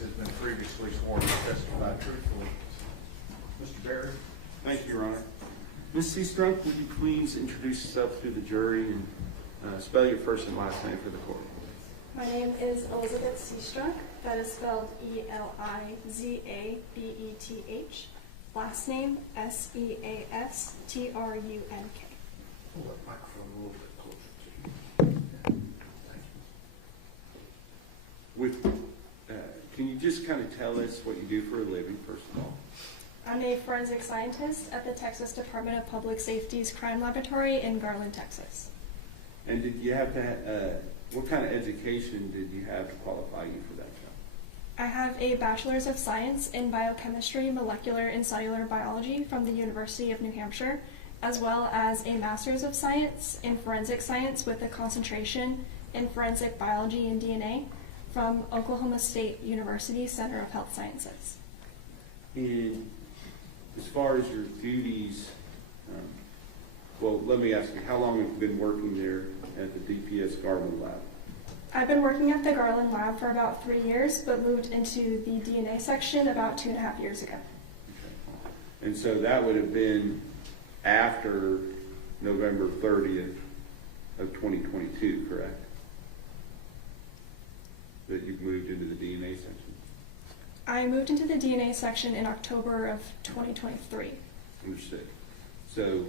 has been previously sworn to testify truthfully. Mr. Barry. Thank you, Your Honor. Ms. Seastrunk, would you please introduce yourself to the jury and spell your first and last name for the court? My name is Elizabeth Seastrunk. That is spelled Elizabeth. Last name Seastrunk. Pull that microphone a little bit closer to you. Thank you. Can you just kind of tell us what you do for a living, first of all? I'm a forensic scientist at the Texas Department of Public Safety's Crime Laboratory in Garland, Texas. And did you have to, what kind of education did you have to qualify you for that job? I have a Bachelor's of Science in Biochemistry, Molecular and Cellular Biology from the University of New Hampshire, as well as a Master's of Science in Forensic Science with a concentration in Forensic Biology and DNA from Oklahoma State University Center of Health Sciences. And as far as your duties, well, let me ask you, how long have you been working there at the DPS Crime Lab? I've been working at the Garland lab for about 3 years, but moved into the DNA section about 2.5 years ago. Okay. And so that would have been after November 30th of 2022, correct? That you've moved into the DNA section? I moved into the DNA section in October of 2023. Understood. So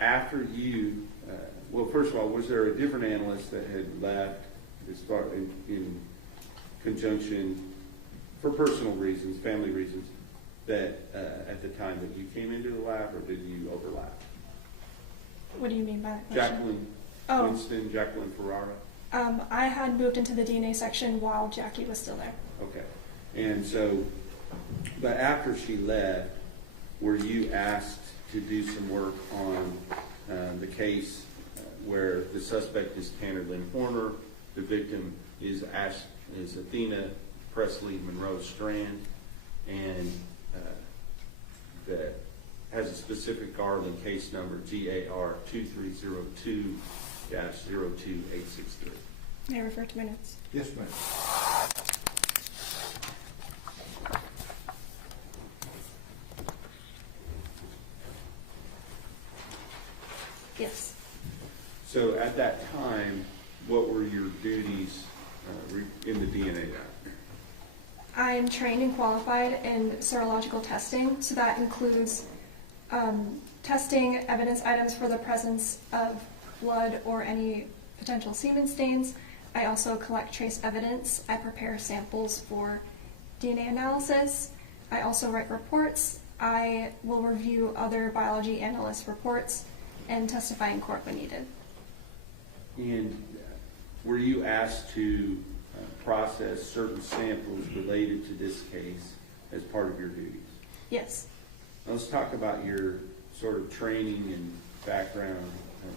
after you, well, first of all, was there a different analyst that had left as far in conjunction for personal reasons, family reasons, that at the time that you came into the lab, or did you overlap? What do you mean by that question? Jacqueline Winston, Jacqueline Ferrara? I had moved into the DNA section while Jackie was still there. Okay. And so, but after she left, were you asked to do some work on the case where the suspect is Tanner Lynn Horner, the victim is Athena Presley Monroe Strand, and that has a specific Garland case number GAR 2302-02863. May I refer to my notes? Yes, ma'am. Yes. So at that time, what were your duties in the DNA lab? I'm trained and qualified in serological testing, so that includes testing evidence items for the presence of blood or any potential semen stains. I also collect trace evidence. I prepare samples for DNA analysis. I also write reports. I will review other biology analyst reports and testify in court when needed. And were you asked to process certain samples related to this case as part of your duties? Yes. Now let's talk about your sort of training and background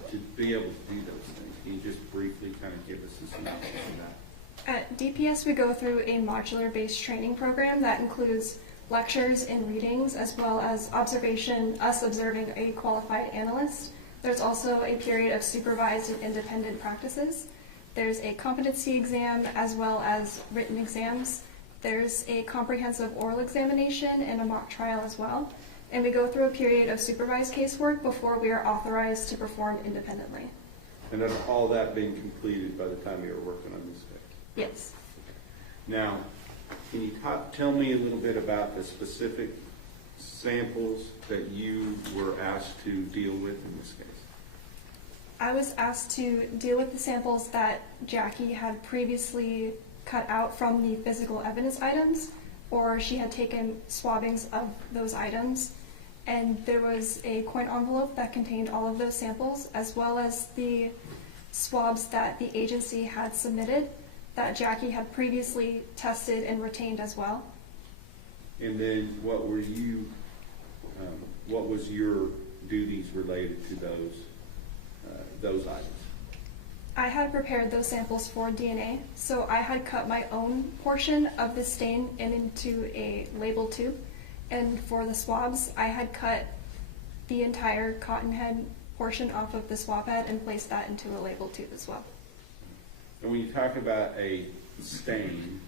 to be able to do those things. Can you just briefly kind of give us a synopsis of that? At DPS, we go through a modular-based training program that includes lectures and readings, as well as observation, us observing a qualified analyst. There's also a period of supervised and independent practices. There's a competency exam as well as written exams. There's a comprehensive oral examination and a mock trial as well. And we go through a period of supervised casework before we are authorized to perform independently. And then all that being completed by the time you were working on this case? Yes. Now, can you tell me a little bit about the specific samples that you were asked to deal with in this case? I was asked to deal with the samples that Jackie had previously cut out from the physical evidence items, or she had taken swabbings of those items. And there was a coin envelope that contained all of those samples, as well as the swabs that the agency had submitted that Jackie had previously tested and retained as well. And then what was your duties related to those items? I had prepared those samples for DNA, so I had cut my own portion of the stain into a label tube. And for the swabs, I had cut the entire cotton head portion off of the swab head and placed that into a label tube as well. And when you talk about a stain,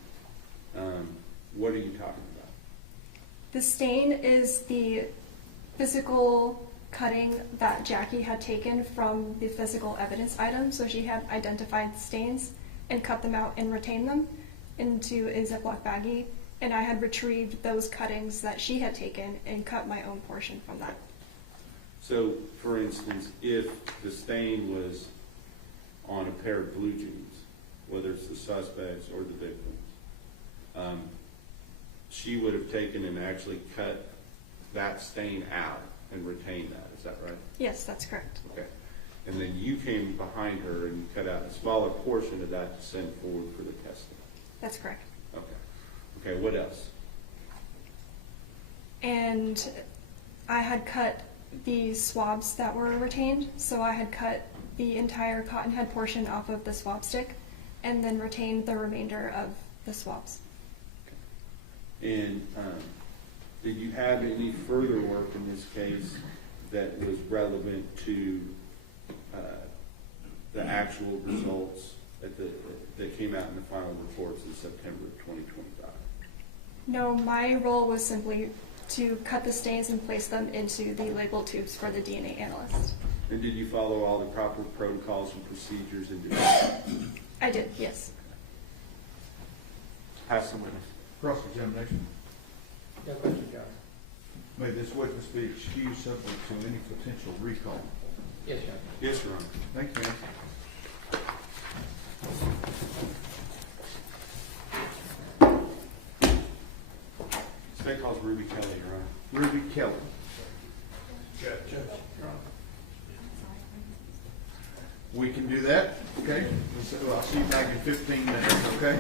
What are you talking about? The stain is the physical cutting that Jackie had taken from the physical evidence item. So she had identified stains and cut them out and retained them into a Ziploc baggie. And I had retrieved those cuttings that she had taken and cut my own portion from that. So, for instance, if the stain was on a pair of blue jeans, whether it's the suspects or the victims, she would have taken and actually cut that stain out and retained that. Is that right? Yes, that's correct. Okay. And then you came behind her and you cut out a smaller portion of that to send forward for the testing. That's correct. Okay. Okay, what else? And I had cut the swabs that were retained. So I had cut the entire cotton head portion off of the swab stick and then retained the remainder of the swabs. And did you have any further work in this case that was relevant to the actual results that came out in the final reports in September of 2025? No, my role was simply to cut the stains and place them into the label tubes for the DNA analyst. And did you follow all the proper protocols and procedures in doing that? I did, yes. Pass the witness. Cross-examination. No question, Your Honor. May this witness be excused subject to any potential recall? Yes, Your Honor. Yes, Your Honor. Thank you, ma'am. State calls Ruby Kelly, Your Honor. Ruby Kelly. Judge. Your Honor. We can do that, okay? So I'll see you back in 15 minutes, okay?